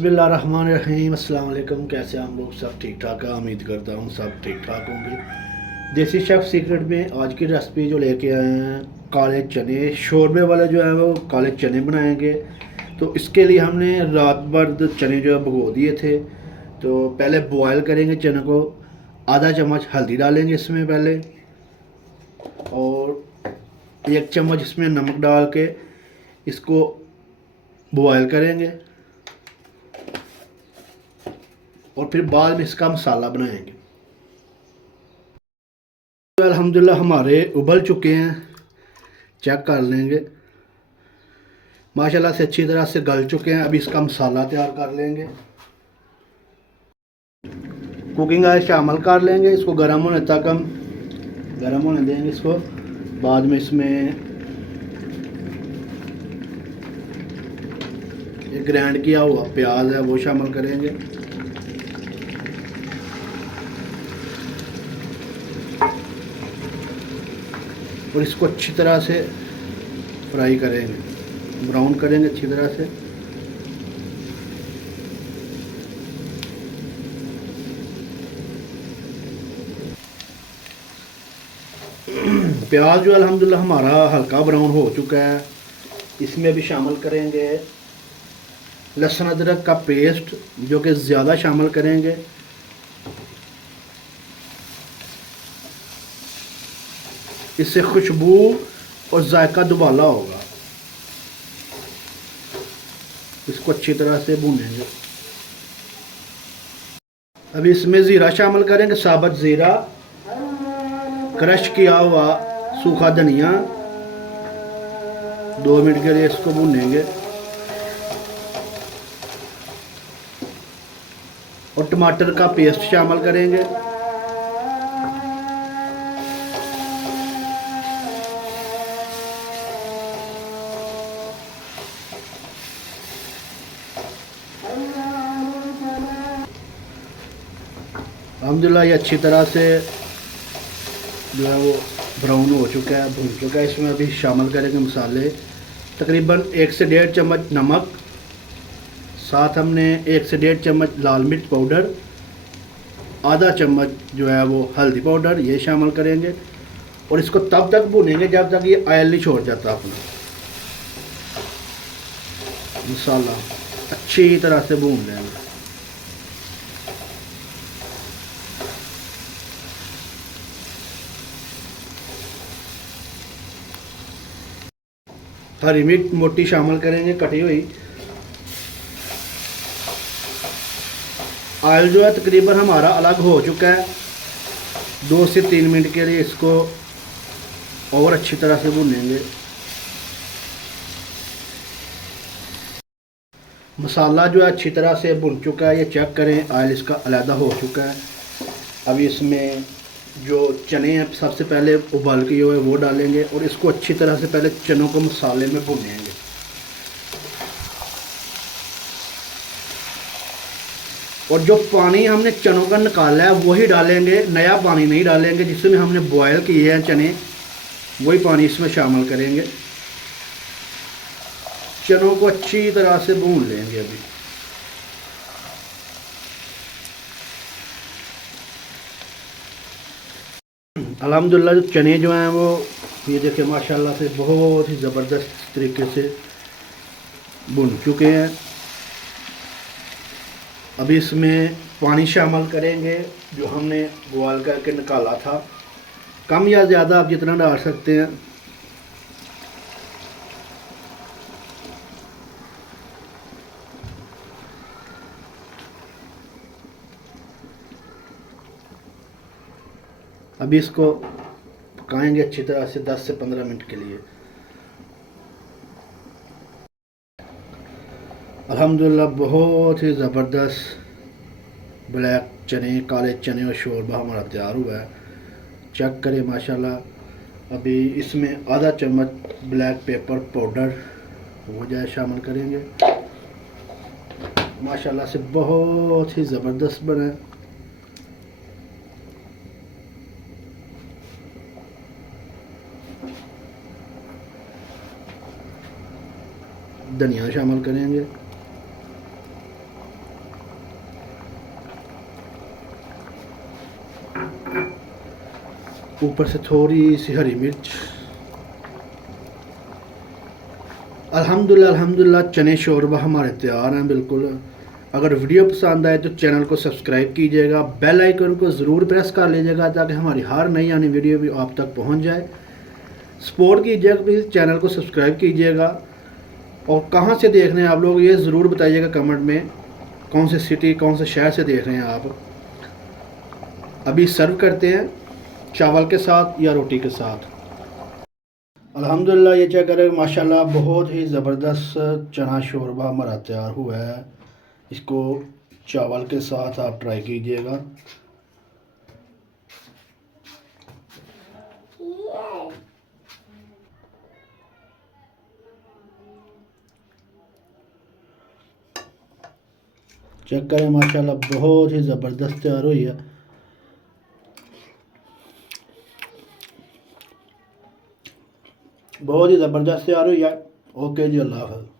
बिस्मिल्लाहिर्रहमानिर्रहीम। अस्सलाम वालेकुम। कैसे हम लोग? सब ठीक ठाक है। उम्मीद करता हूँ सब ठीक ठाक होंगे। देसी शेफ़ सीक्रेट में आज की रेसिपी जो लेके आए हैं, काले चने शोरबे वाले जो है वो काले चने बनाएंगे। तो इसके लिए हमने रात भर चने जो है भिगो दिए थे। तो पहले बॉयल करेंगे चने को। आधा चम्मच हल्दी डालेंगे इसमें पहले, और 1 चम्मच इसमें नमक डाल के इसको बॉयल करेंगे, और फिर बाद में इसका मसाला बनाएंगे। तो अल्हम्दुलिल्लाह हमारे उबल चुके हैं, चेक कर लेंगे। माशाल्लाह से अच्छी तरह से गल चुके हैं। अभी इसका मसाला तैयार कर लेंगे। कुकिंग ऑयल शामिल कर लेंगे। इसको गर्म होने तक हम गर्म होने देंगे इसको। बाद में इसमें एक ग्राइंड किया हुआ प्याज है वो शामिल करेंगे। और इसको अच्छी तरह से फ्राई करेंगे, ब्राउन करेंगे अच्छी तरह से। प्याज जो अल्हम्दुलिल्लाह हमारा हल्का ब्राउन हो चुका है। इसमें भी शामिल करेंगे लहसुन अदरक का पेस्ट, जो कि ज़्यादा शामिल करेंगे। इससे खुशबू और जायका दुबाला होगा। इसको अच्छी तरह से भूनेंगे। अभी इसमें ज़ीरा शामिल करेंगे, साबुत ज़ीरा, क्रश किया हुआ सूखा धनिया। 2 मिनट के लिए इसको भूनेंगे। और टमाटर का पेस्ट शामिल करेंगे। अल्हम्दुलिल्लाह ये अच्छी तरह से जो है वो ब्राउन हो चुका है, भून चुका है। इसमें अभी शामिल करेंगे मसाले। तकरीबन 1 से 1.5 चम्मच नमक, साथ हमने 1 से 1.5 चम्मच लाल मिर्च पाउडर, आधा चम्मच जो है वो हल्दी पाउडर, ये शामिल करेंगे। और इसको तब तक भूनेंगे जब तक ये ऑयल नहीं छोड़ जाता अपना। मसाला अच्छी तरह से भून लेंगे। हरी मिर्च मोटी शामिल करेंगे, कटी हुई। ऑयल जो है तकरीबन हमारा अलग हो चुका है। 2 से 3 मिनट के लिए इसको और अच्छी तरह से भूनेंगे। मसाला जो है अच्छी तरह से भुन चुका है, ये चेक करें। ऑयल इसका अलहदा हो चुका है। अभी इसमें जो चने हैं सबसे पहले उबाल के जो है वो डालेंगे, और इसको अच्छी तरह से पहले चनों को मसाले में भूनेंगे। और जो पानी हमने चनों का निकाला है वही डालेंगे, नया पानी नहीं डालेंगे। जिसमें हमने बॉयल किए हैं चने, वही पानी इसमें शामिल करेंगे। चनों को अच्छी तरह से भून लेंगे। अभी अल्हम्दुलिल्लाह जो चने जो हैं वो ये देखिए माशाल्लाह से बहुत ही ज़बरदस्त तरीके से भुन चुके हैं। अभी इसमें पानी शामिल करेंगे जो हमने बॉयल करके निकाला था। कम या ज़्यादा आप जितना डाल सकते हैं। अभी इसको पकाएंगे अच्छी तरह से 10 से 15 मिनट के लिए। अल्हम्दुलिल्लाह बहुत ही ज़बरदस्त ब्लैक चने, काले चने और शोरबा हमारा तैयार हुआ है। चेक करें माशाल्लाह। अभी इसमें आधा चम्मच ब्लैक पेपर पाउडर वो जाए शामिल करेंगे। माशाल्लाह से बहुत ही ज़बरदस्त बना है। धनिया शामिल करेंगे। ऊपर से थोड़ी सी हरी मिर्च। अल्हम्दुलिल्लाह अल्हम्दुलिल्लाह चने शोरबा हमारे तैयार हैं बिल्कुल। अगर वीडियो पसंद आए तो चैनल को सब्सक्राइब कीजिएगा, बेल आइकन को ज़रूर प्रेस कर लीजिएगा ताकि हमारी हर नई आने वीडियो भी आप तक पहुंच जाए। सपोर्ट कीजिएगा प्लीज़, चैनल को सब्सक्राइब कीजिएगा। और कहाँ से देख रहे हैं आप लोग ये ज़रूर बताइएगा कमेंट में, कौन से सिटी कौन से शहर से देख रहे हैं आप। अभी सर्व करते हैं चावल के साथ या रोटी के साथ। अल्हम्दुलिल्लाह ये चेक करें माशाल्लाह बहुत ही ज़बरदस्त चना शोरबा हमारा तैयार हुआ है। इसको चावल के साथ आप ट्राई कीजिएगा। चेक करें माशाल्लाह बहुत ही ज़बरदस्त तैयार हुई है। बहुत ही ज़बरदस्त तैयार हुई है। ओके जी, अल्लाह हाफ़िज़।